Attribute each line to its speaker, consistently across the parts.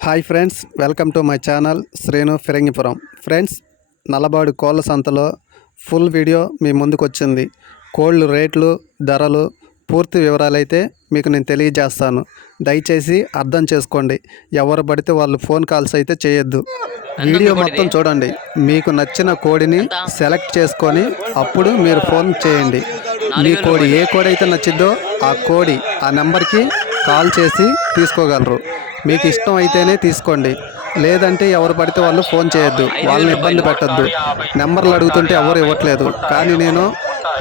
Speaker 1: Hi friends welcome to my channel Sreenu Phirangipuram. Friends Nallabadu కోళ్ళ సంతలో full video మీ ముందుకు వచ్చింది కోళ్ళు రేట్లు ధరలు పూర్తి వివరాలు అయితే మీకు నేను తెలియజేస్తాను. దయచేసి అర్థం చేసుకోండి. ఎవరు పడితే వాళ్ళు ఫోన్ కాల్స్ అయితే చేయొద్దు. వీడియో మొత్తం చూడండి. మీకు నచ్చిన కోడిని సెలెక్ట్ చేసుకొని అప్పుడు మీరు ఫోన్ చేయండి. మీ కోడి ఏ కోడి అయితే నచ్చిద్దో ఆ కోడి ఆ నెంబర్కి కాల్ చేసి తీసుకోగలరు. మీకు ఇష్టం అయితేనే తీసుకోండి. లేదంటే ఎవరు పడితే వాళ్ళు ఫోన్ చేయొద్దు. వాళ్ళని ఇబ్బంది పెట్టద్దు. నెంబర్లు అడుగుతుంటే ఎవరు ఇవ్వట్లేదు. కానీ నేను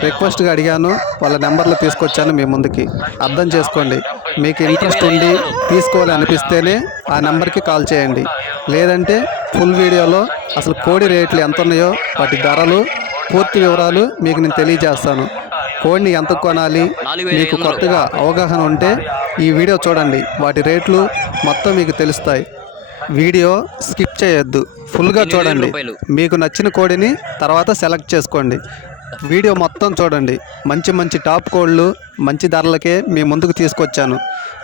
Speaker 1: రిక్వెస్ట్గా అడిగాను. వాళ్ళ నెంబర్లు తీసుకొచ్చాను మీ ముందుకి. అర్థం చేసుకోండి. మీకు ఇంట్రెస్ట్ ఉండి తీసుకోవాలి అనిపిస్తేనే ఆ నెంబర్కి కాల్ చేయండి. లేదంటే ఫుల్ వీడియోలో అసలు కోడి రేట్లు ఎంత ఉన్నాయో వాటి ధరలు పూర్తి వివరాలు మీకు నేను తెలియజేస్తాను. కోడిని ఎంత కొనాలి? మీకు కొత్తగా అవగాహన ఉంటే ఈ వీడియో చూడండి. వాటి రేట్లు మొత్తం మీకు తెలుస్తాయి. వీడియో స్కిప్ చేయొద్దు. ఫుల్గా చూడండి. మీకు నచ్చిన కోడిని తర్వాత సెలెక్ట్ చేసుకోండి. వీడియో మొత్తం చూడండి. మంచి మంచి టాప్ కోళ్ళు మంచి ధరలకే మీ ముందుకు తీసుకొచ్చాను.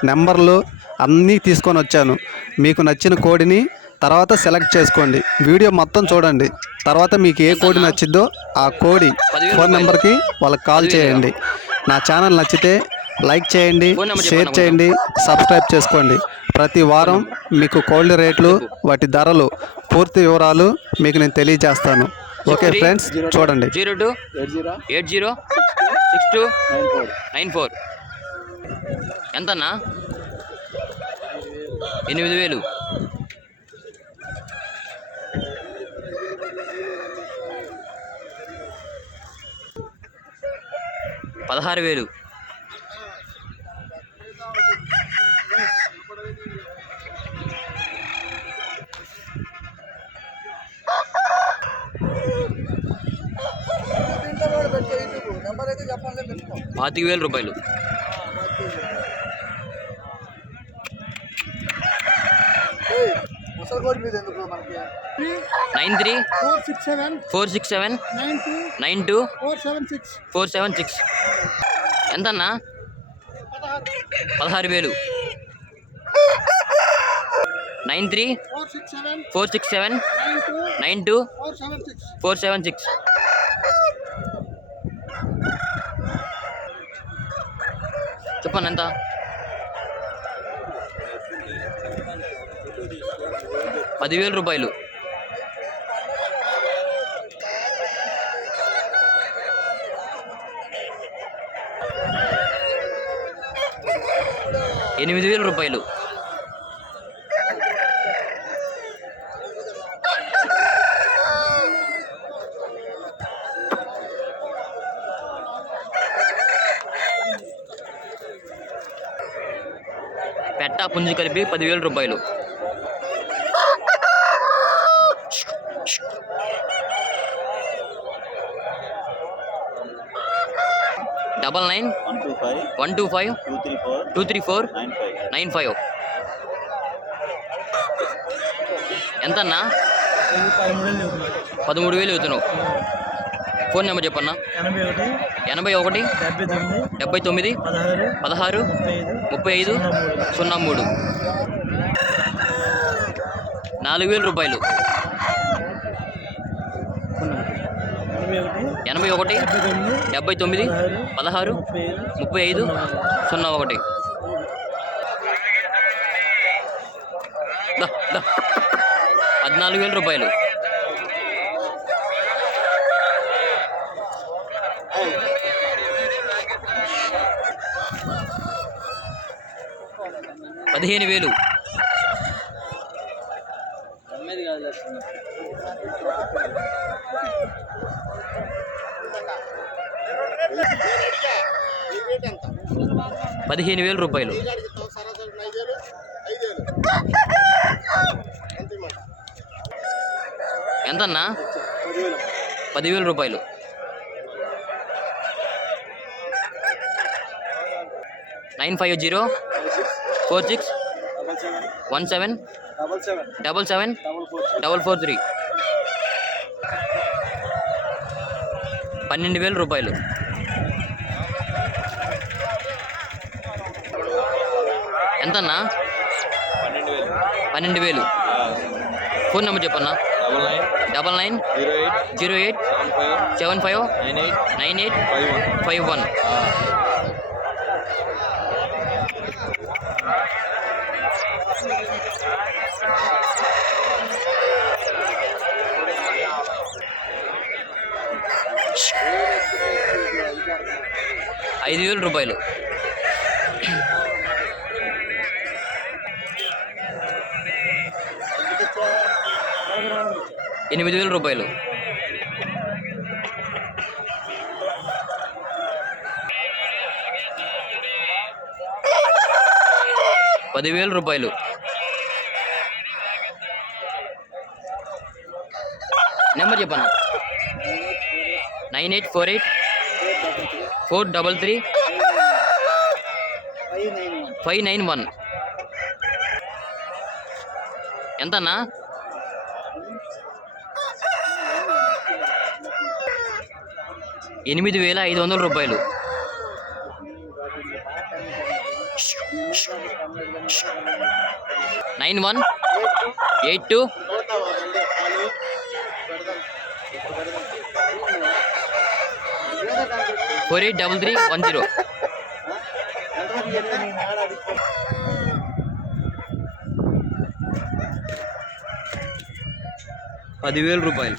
Speaker 1: నెంబర్లు అన్నీ తీసుకొని వచ్చాను. మీకు నచ్చిన కోడిని తర్వాత సెలెక్ట్ చేసుకోండి. వీడియో మొత్తం చూడండి. తర్వాత మీకు ఏ కోడి నచ్చిద్దో ఆ కోడి ఫోన్ నెంబర్కి వాళ్ళకి కాల్ చేయండి. నా ఛానల్ నచ్చితే లైక్ చేయండి షేర్ చేయండి సబ్స్క్రైబ్ చేసుకోండి. ప్రతి వారం మీకు కోళ్ళ రేట్లు వాటి ధరలు పూర్తి వివరాలు మీకు నేను తెలియజేస్తాను. ఓకే ఫ్రెండ్స్ చూడండి.
Speaker 2: Zero two
Speaker 3: eight zero
Speaker 2: eight zero six two
Speaker 3: nine four
Speaker 2: nine four. ఎంతన్నా? ఎనిమిది వేలు. పదహారు వేలు. పాతిక వేలు రూపాయలు. Nine three
Speaker 3: four six seven
Speaker 2: four six seven
Speaker 3: nine two
Speaker 2: nine two
Speaker 3: four seven six
Speaker 2: four seven six. ఎంతన్నా? పదహారు వేలు. Nine three
Speaker 3: four six seven
Speaker 2: four six seven
Speaker 3: nine two
Speaker 2: nine two
Speaker 3: four seven six
Speaker 2: four seven six చెప్పండి ఎంత పదివేల రూపాయలు. ఎనిమిది వేల రూపాయలు. పెట్ట పుంజు కలిపి పదివేల రూపాయలు. Double nine
Speaker 4: one two five
Speaker 2: two
Speaker 4: three four nine five
Speaker 2: nine five. ఎంతన్నా? పదమూడు వేలు అవుతున్నావు. ఫోన్ నెంబర్ చెప్పన్నా?
Speaker 3: ఎనభై ఒకటి
Speaker 2: ఎనభై ఒకటి
Speaker 3: డెబ్బై తొమ్మిది పదహారు ముప్పై ఐదు
Speaker 2: సున్నా మూడు. నాలుగు వేల రూపాయలు.
Speaker 3: ఎనభై ఒకటి డెబ్బై తొమ్మిది
Speaker 2: పదహారు
Speaker 3: ముప్పై ఐదు
Speaker 2: సున్నా ఒకటి. పద్నాలుగు వేల రూపాయలు. పదిహేను వేలు. పదిహేను వేల రూపాయలు. ఎంతన్నా? పదివేల రూపాయలు. Nine five zero. Four six one seven
Speaker 3: double seven
Speaker 2: double
Speaker 3: four
Speaker 2: three. పన్నెండు వేల రూపాయలు. ఎంతన్నా?
Speaker 4: పన్నెండు వేలు.
Speaker 2: పన్నెండు వేలు. ఫోన్ నెంబర్ చెప్పన్నా?
Speaker 3: Double nine zero eight
Speaker 2: zero eight
Speaker 3: seven five
Speaker 2: seven five
Speaker 3: nine eight
Speaker 2: nine eight
Speaker 3: five one.
Speaker 2: ఐదు వేల రూపాయలు. ఎనిమిది వేల రూపాయలు. పదివేల రూపాయలు. నెంబర్ చెప్పాను? Nine eight four eight four double three five nine one ఎంతన్నా? ఎనిమిది వేల ఐదు వందల రూపాయలు. Nine one? Eight two? Four eight double three one zero. పదివేల రూపాయలు.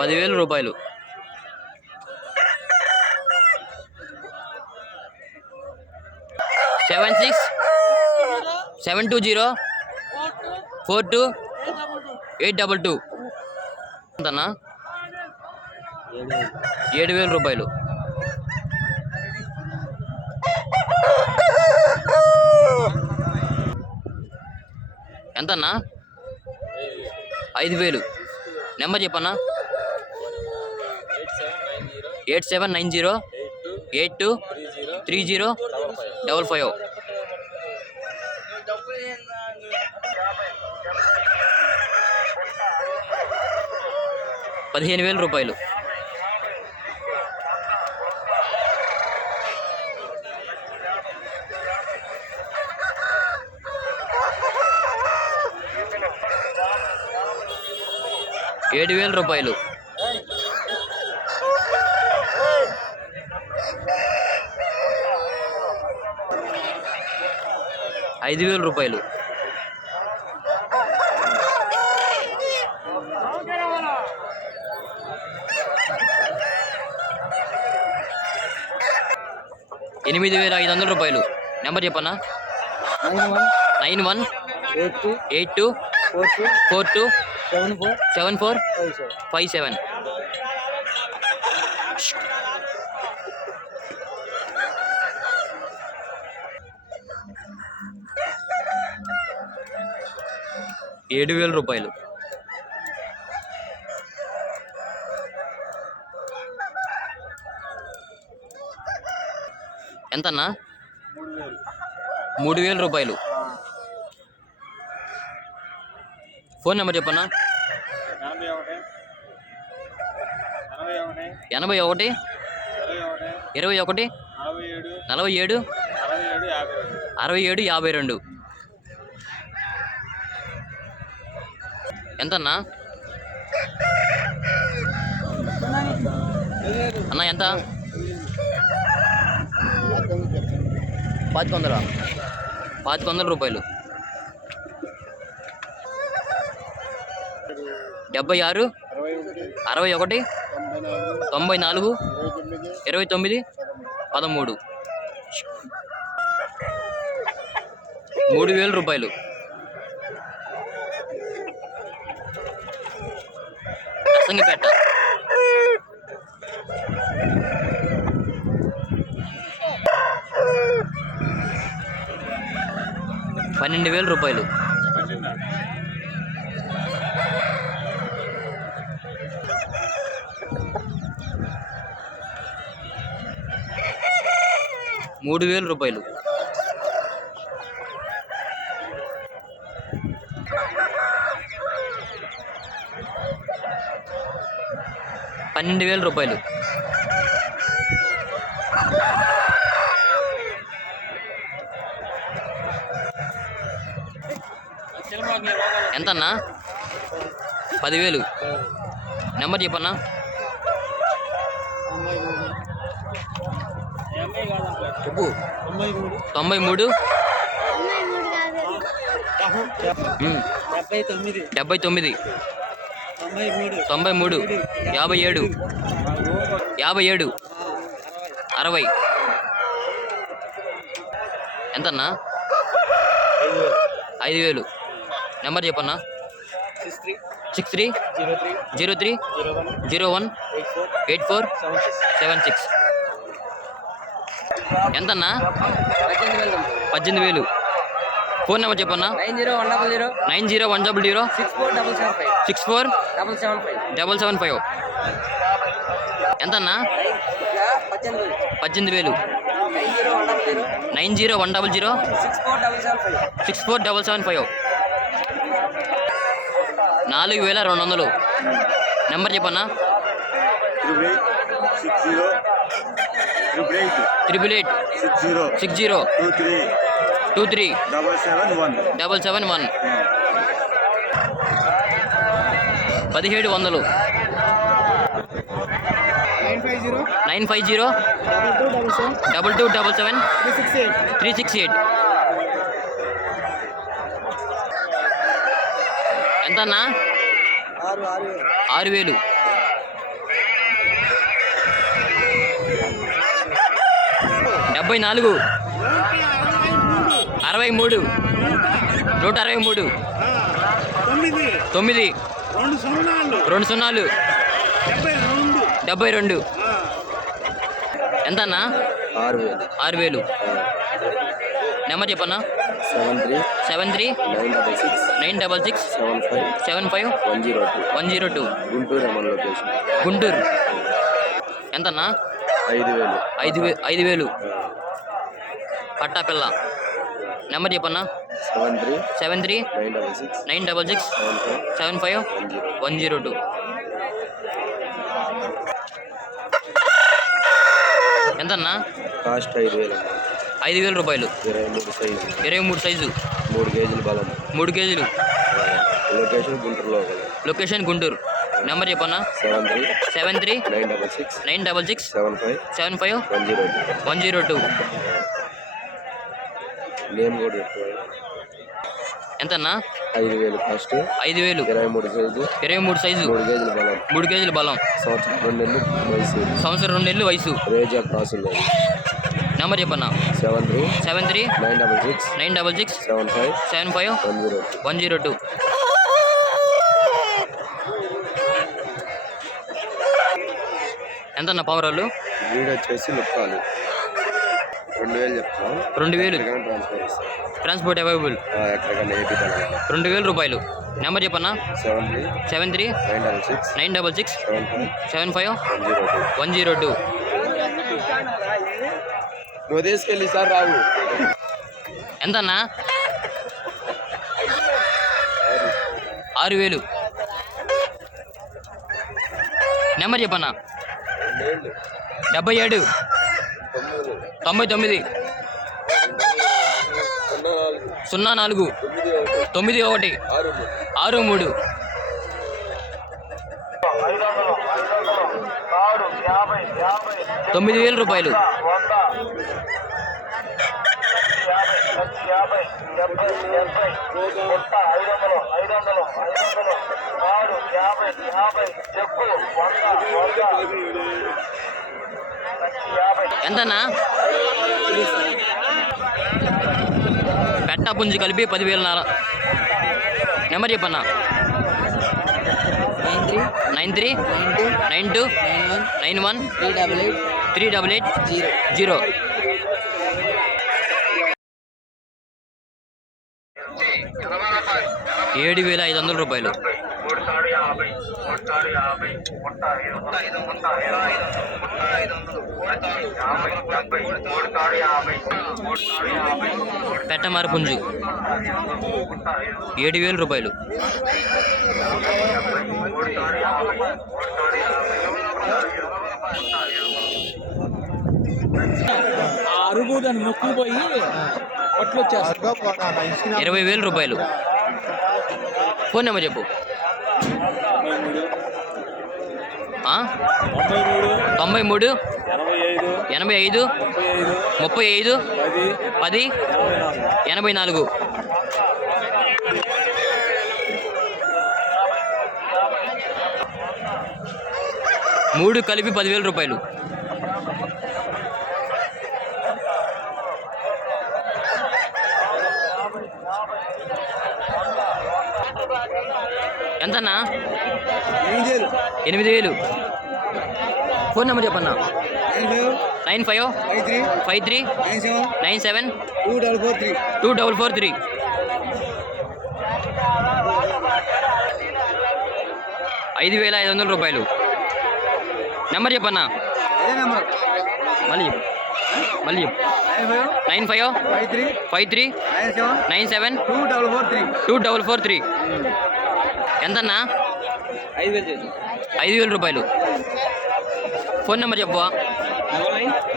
Speaker 2: పదివేల రూపాయలు seven six seven two zero? Four two? Eight double two. ఎంతన్నా? ఏడు వేల రూపాయలు. ఎంతన్నా? ఐదు వేలు. నెంబర్ చెప్పన్నా? Eight seven nine zero eight two three zero double five. పదిహేను వేల రూపాయలు. ఏడు వేల రూపాయలు. ఐదు వేల రూపాయలు. ఎనిమిది వేల ఐదు వందల రూపాయలు. నెంబర్ చెప్పన్నా?
Speaker 3: Nine one.
Speaker 2: Nine one.
Speaker 3: Eight two.
Speaker 2: Eight two
Speaker 3: four two.
Speaker 2: Four two.
Speaker 3: Seven four. Five seven.
Speaker 2: ఏడు వేల రూపాయలు. ఎంతన్నా?
Speaker 3: మూడు వేలు.
Speaker 2: మూడు వేల రూపాయలు. ఫోన్ నెంబర్ చెప్పన్నా?
Speaker 3: ఎనభై ఒకటి. ఇరవై ఒకటి. నలభై ఏడు.
Speaker 2: నలభై ఏడు.
Speaker 3: అరవై ఏడు యాభై రెండు.
Speaker 2: అరవై ఏడు యాభై రెండు. ఎంతన్నా? అన్న ఎంత? పాతిక వందల పాతిక వందల రూపాయలు. డెబ్బై ఆరు
Speaker 3: అరవై ఒకటి తొంభై నాలుగు ఇరవై తొమ్మిది
Speaker 2: పదమూడు. మూడు వేల రూపాయలు. ప్రసంగిపేట. పన్నెండు వేల రూపాయలు. మూడు వేల రూపాయలు. పన్నెండు వేల రూపాయలు. ఎంతన్నా? పదివేలు. నెంబర్ చెప్పన్నా? చెప్పు. తొంభై మూడు.
Speaker 3: డెబ్బై తొమ్మిది. తొంభై మూడు.
Speaker 2: యాభై ఏడు. యాభై ఏడు. అరవై. ఎంతన్నా? ఐదు వేలు. నెంబర్ చెప్పన్నా?
Speaker 3: Six three. Zero three.
Speaker 2: Zero
Speaker 3: one. Eight four. Seven six.
Speaker 2: ఎంతన్నా?
Speaker 3: పద్దెనిమిది వేలు
Speaker 2: ఫోన్ నెంబర్ చెప్పన్నా?
Speaker 3: Nine zero one double zero. Six four double seven five.
Speaker 2: Six four?
Speaker 3: Double seven five.
Speaker 2: Double seven five. ఎంతన్నా?
Speaker 3: పద్దెనిమిది వేలు.
Speaker 2: పద్దెనిమిది వేలు.
Speaker 3: Nine zero one double zero.
Speaker 2: Nine zero one double zero.
Speaker 3: Six four double seven five
Speaker 2: six four double seven five నాలుగు వేల రెండు వందలు. Number చెప్పన్నా?
Speaker 4: Triple eight. Six zero triple eight.
Speaker 2: Triple eight
Speaker 4: six zero.
Speaker 2: Six zero.
Speaker 4: Two three.
Speaker 2: Two three.
Speaker 4: Double seven one.
Speaker 2: Double seven one పదిహేడు వందలు.
Speaker 3: Nine five zero.
Speaker 2: Nine five zero.
Speaker 3: Double two double seven.
Speaker 2: Double two double seven.
Speaker 3: Three six eight
Speaker 2: three six eight ఎంతన్నా?
Speaker 3: ఆరు ఆరు.
Speaker 2: వేలు. డెబ్బై నాలుగు. అరవై మూడు. నూట అరవై మూడు.
Speaker 3: తొమ్మిది. రెండు సున్నాలు. డెబ్బై రెండు.
Speaker 2: డెబ్బై రెండు. ఎంతన్నా?
Speaker 4: ఆరు వేలు.
Speaker 2: ఆరు వేలు. నెంబర్ చెప్పన్నా?
Speaker 4: Seven three.
Speaker 2: Seven three
Speaker 4: nine double six
Speaker 2: nine double six
Speaker 4: seven five
Speaker 2: seven five
Speaker 4: one zero two
Speaker 2: one zero two.
Speaker 4: Guntur మన లొకేషన్.
Speaker 2: గుంటూరు. ఎంతన్నా?
Speaker 4: ఐదు వేలు.
Speaker 2: ఐదు వే ఐదు వేలు. పట్టాపిల్ల నెంబర్ చెప్పన్నా?
Speaker 4: Seven three
Speaker 2: seven three
Speaker 4: nine double six
Speaker 2: nine double six
Speaker 4: seven five one zero
Speaker 2: two. ఎంతన్నా?
Speaker 4: కాస్ట్ ఐదు వేలు
Speaker 2: ఐదు వేల రూపాయలు.
Speaker 4: ఇరవై మూడు సైజు.
Speaker 2: ఇరవై మూడు సైజు.
Speaker 4: మూడు కేజీల బలం.
Speaker 2: మూడు కేజీలు.
Speaker 4: లొకేషన్ గుంటూరులో
Speaker 2: లొకేషన్ గుంటూరు. నెంబర్ చెప్పన్నా?
Speaker 4: Seven three.
Speaker 2: Seven three.
Speaker 4: Nine double six.
Speaker 2: Nine double six.
Speaker 4: Seven five.
Speaker 2: Seven five.
Speaker 4: One zero
Speaker 2: one zero two.
Speaker 4: Name కూడా పెట్టుకోవాలి
Speaker 2: ఎంతన్నా?
Speaker 4: ఐదు వేలు కాస్ట్
Speaker 2: ఐదు వేలు.
Speaker 4: ఇరవై మూడు సైజు.
Speaker 2: ఇరవై మూడు సైజు.
Speaker 4: మూడు కేజీల బలం.
Speaker 2: మూడు కేజీల బలం.
Speaker 4: సంవత్సరం రెండు వయసు.
Speaker 2: సంవత్సరం రెండు వయసు.
Speaker 4: రేజా క్రాస్ ఉండేది
Speaker 2: నెంబర్ చెప్పన్నా?
Speaker 4: Seven three
Speaker 2: seven three
Speaker 4: nine double six
Speaker 2: nine double six
Speaker 4: seven five
Speaker 2: seven five
Speaker 4: one zero
Speaker 2: one zero two. ఎంతన్నా పవర్ వాళ్ళు?
Speaker 4: వీడ్ వచ్చేసి ముక్కాలు రెండు వేలు చెప్తాం
Speaker 2: రెండు వేలు. ట్రాన్స్పోర్ట్ అవైలబుల్ రెండు వేల రూపాయలు. నెంబర్ చెప్పన్నా?
Speaker 4: Seven three
Speaker 2: seven three
Speaker 4: nine double six
Speaker 2: nine double six
Speaker 4: seven five
Speaker 2: seven five
Speaker 4: one zero two.
Speaker 2: One zero two.
Speaker 4: నువ్వు తీసుకెళ్ళి సార్ రావు.
Speaker 2: ఎంతన్నా? ఆరు వేలు నెంబర్ చెప్పన్నా? డెబ్బై ఏడు
Speaker 4: తొమ్మిది.
Speaker 2: తొంభై తొమ్మిది
Speaker 4: సున్నా నాలుగు.
Speaker 2: సున్నా నాలుగు
Speaker 4: తొమ్మిది ఒకటి
Speaker 2: తొమ్మిది ఒకటి
Speaker 4: ఆరు మూడు
Speaker 2: ఆరు మూడు తొమ్మిది వేల రూపాయలు ఎంతన్నా? పెట్ట పుంజి కలిపి పదివేల నాల. నెంబర్ చెప్పన్నా?
Speaker 3: Nine three
Speaker 2: nine three
Speaker 3: nine two
Speaker 2: nine two
Speaker 3: nine one
Speaker 2: nine one
Speaker 3: three double eight
Speaker 2: three double eight
Speaker 3: zero.
Speaker 2: Zero. ఏడు వేల ఐదు వందల రూపాయలు. పెట్టమారు పుంజు ఏడు వేల రూపాయలు
Speaker 5: అరుగు దాన్ని వచ్చేస్తాయి
Speaker 2: ఇరవై వేల రూపాయలు. ఫోన్ నెంబర్ చెప్పు.
Speaker 5: తొంభై మూడు ఎనభై ఐదు ముప్పై ఐదు పది ఎనభై నాలుగు
Speaker 2: ఎనభై నాలుగు. మూడు కలిపి పదివేల రూపాయలు. ఎంతన్నా? ఎనిమిది వేలు. ఫోన్ నెంబర్ చెప్పన్నా? Nine five five three nine seven two double four three. ఐదు వేల ఐదు వందల రూపాయలు. నెంబర్ చెప్పన్నా? మళ్ళీ చెప్పు. మళ్ళీ చెప్పు. Nine five five three nine seven two double four three. ఎంతన్నా?
Speaker 5: ఐదు వేలు చేసి
Speaker 2: ఐదు వేల రూపాయలు. ఫోన్ నెంబర్ చెప్పు.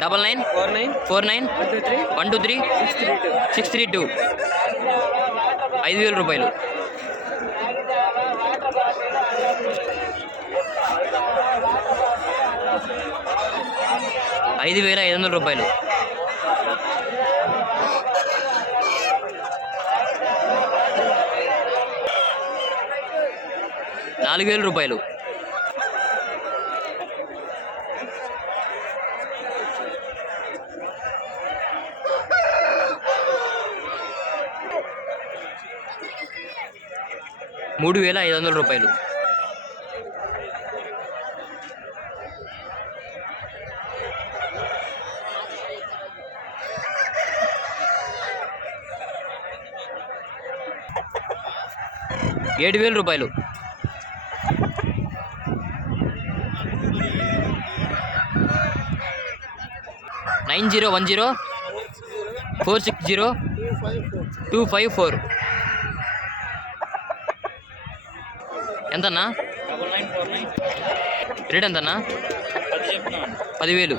Speaker 5: Double nine four nine
Speaker 2: four nine
Speaker 5: one two three six three two.
Speaker 2: ఐదు వేల రూపాయలు. ఐదు వేల ఐదు వందల రూపాయలు. నాలుగు వేల రూపాయలు. మూడు వేల ఐదు వందల రూపాయలు. ఏడు వేల రూపాయలు. Nine zero one zero four six zero two five four. ఎంతన్నా? రేట్ ఎంతన్నా? పదివేలు.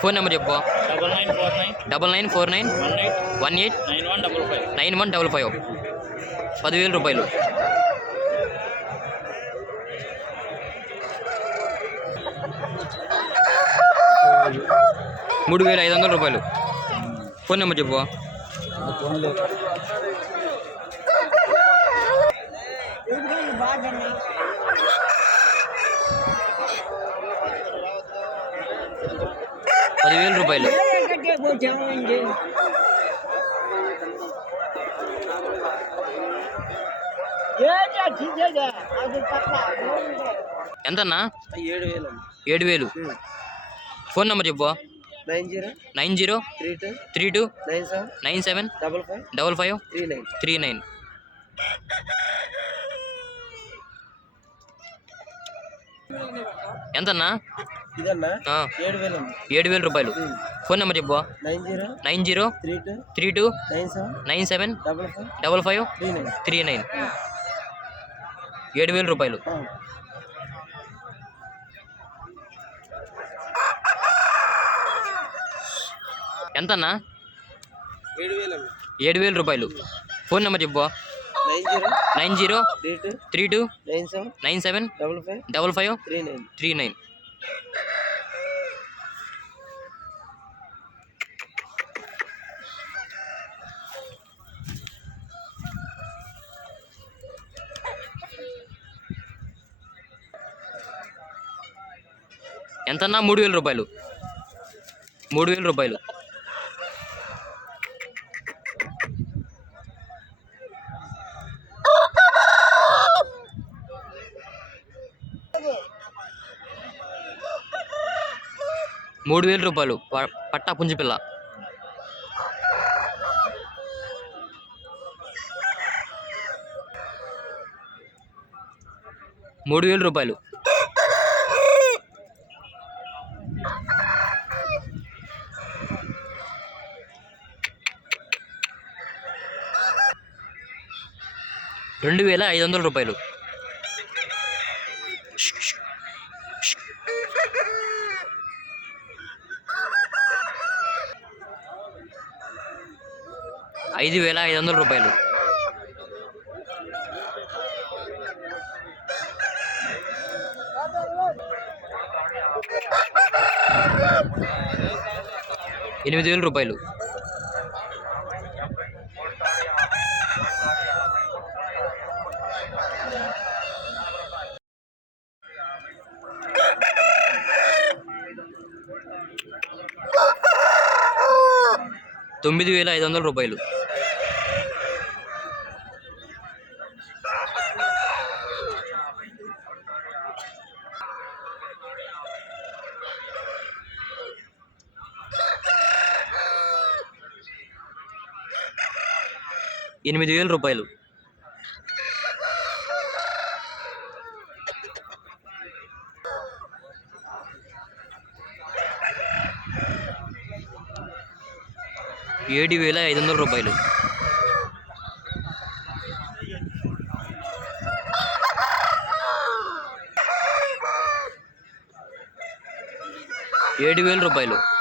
Speaker 2: ఫోన్ నెంబర్ చెప్పు.
Speaker 5: Double nine four nine
Speaker 2: double nine four nine
Speaker 5: one eight nine one double five
Speaker 2: nine one double five. పదివేల రూపాయలు. మూడు వేల ఐదు వందల రూపాయలు. ఫోన్ నెంబర్ చెప్పు. పదివేల రూపాయలు. ఎంతన్నా?
Speaker 5: ఏడు వేలు
Speaker 2: ఫోన్ నెంబర్ చెప్పు.
Speaker 5: Nine zero
Speaker 2: nine zero
Speaker 5: three two
Speaker 2: three two
Speaker 5: nine seven
Speaker 2: nine seven
Speaker 5: double five
Speaker 2: double five
Speaker 5: three nine
Speaker 2: three nine. ఎంతన్నా?
Speaker 5: ఇదన్నా? ఏడు వేలు
Speaker 2: ఏడు వేల రూపాయలు. ఫోన్ నెంబర్ చెప్పు.
Speaker 5: Nine zero
Speaker 2: nine zero
Speaker 5: three two
Speaker 2: three two
Speaker 5: nine seven
Speaker 2: nine seven
Speaker 5: double five
Speaker 2: double five
Speaker 5: three nine.
Speaker 2: Three nine. ఏడు వేల రూపాయలు. ఎంతన్నా?
Speaker 5: ఏడు వేలు
Speaker 2: ఏడు వేల రూపాయలు. ఫోన్ నెంబర్ చెప్పు.
Speaker 5: Nine zero. Three two.
Speaker 2: Three two.
Speaker 5: Nine seven.
Speaker 2: Nine seven.
Speaker 5: Double five.
Speaker 2: Double five.
Speaker 5: Three nine.
Speaker 2: Three nine. ఎంతన్నా? మూడు వేల రూపాయలు. మూడు వేల రూపాయలు. మూడు వేల రూపాయలు. ప- పట్టా పుంజిపిల్ల. మూడు వేల రూపాయలు. రెండు వేల ఐదు వందల రూపాయలు. ఐదు వేల ఐదు వందల రూపాయలు. ఎనిమిది వేల రూపాయలు. తొమ్మిది వేల ఐదు వందల రూపాయలు. ఎనిమిది వేల రూపాయలు. ఏడు వేల ఐదు వందల రూపాయలు. ఏడు వేల రూపాయలు.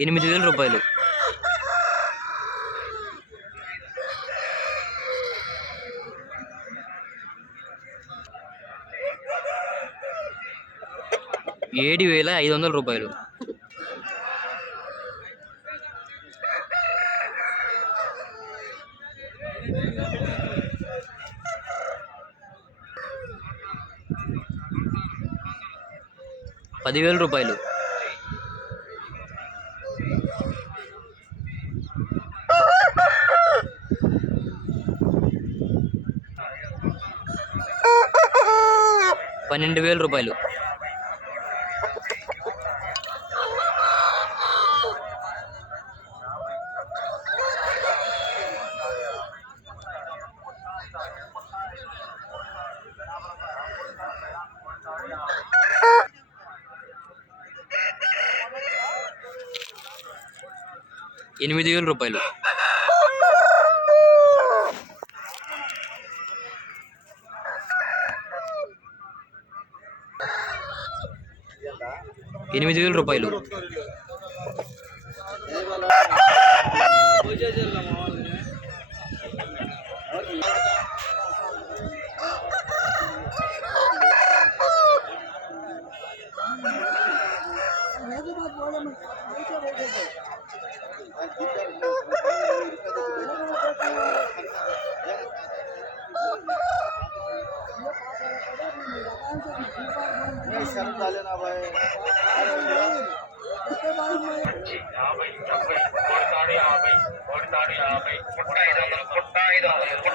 Speaker 2: ఎనిమిది వేల రూపాయలు. ఏడు వేల ఐదు వందల రూపాయలు. పదివేల రూపాయలు. పన్నెండు వేల రూపాయలు ఎనిమిది వేల రూపాయలు ఎనిమిది వేల రూపాయలు.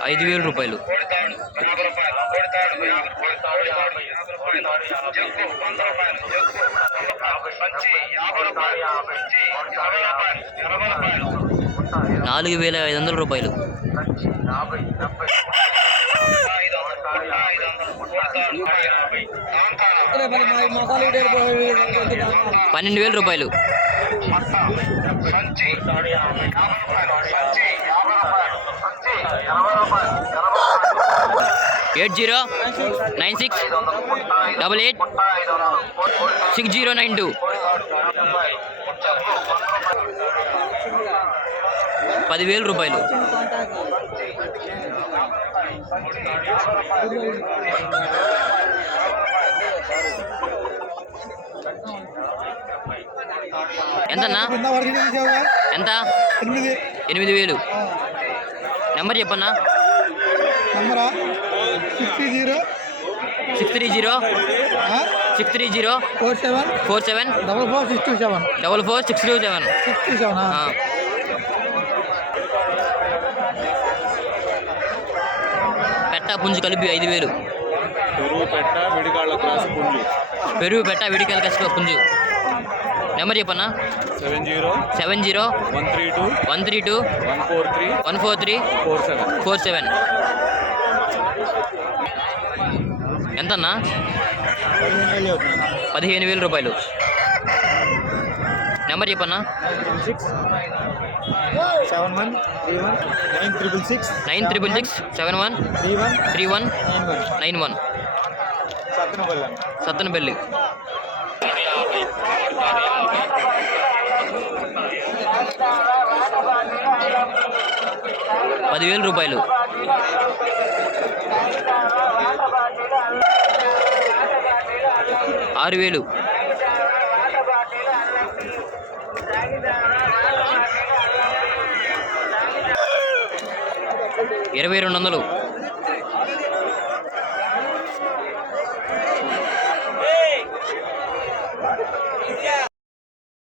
Speaker 2: ఐదు వేల రూపాయలు. నాలుగు వేల ఐదు వందల రూపాయలు. పన్నెండు వేల రూపాయలు. Eight zero nine six double eight six zero nine two. పదివేల రూపాయలు. ఎంతన్నా? ఎంత?
Speaker 3: ఎనిమిది.
Speaker 2: ఎనిమిది వేలు. నెంబర్ చెప్పన్నా?
Speaker 3: నంబరా? Six zero.
Speaker 2: Six three zero? Six three zero?
Speaker 3: Four seven.
Speaker 2: Four seven?
Speaker 3: Double four six two seven.
Speaker 2: Double four six two seven.
Speaker 3: Six two seven
Speaker 2: పెట్ట పుంజు కలిపి ఐదు వేలు.
Speaker 4: పెరుగు పెట్ట విడిగాళ్ళ క్రాస్ పుంజు
Speaker 2: పెరుగు పెట్ట పుంజు. నెంబర్ చెప్పన్నా?
Speaker 4: Seven zero.
Speaker 2: Seven zero?
Speaker 4: One three two.
Speaker 2: One three two?
Speaker 4: One four three.
Speaker 2: One four three?
Speaker 4: Four seven.
Speaker 2: Four seven. ఎంతన్నా? పదిహేను వేల రూపాయలు. నెంబర్ చెప్పన్నా?
Speaker 6: Six seven one three one nine triple six
Speaker 2: nine triple six seven one
Speaker 6: three one
Speaker 2: three one
Speaker 6: nine one.
Speaker 2: Nine one
Speaker 6: Sattenapalli
Speaker 2: Sattenapalli. పదివేల రూపాయలు. ఆరు వేలు. ఇరవై రెండు వందలు.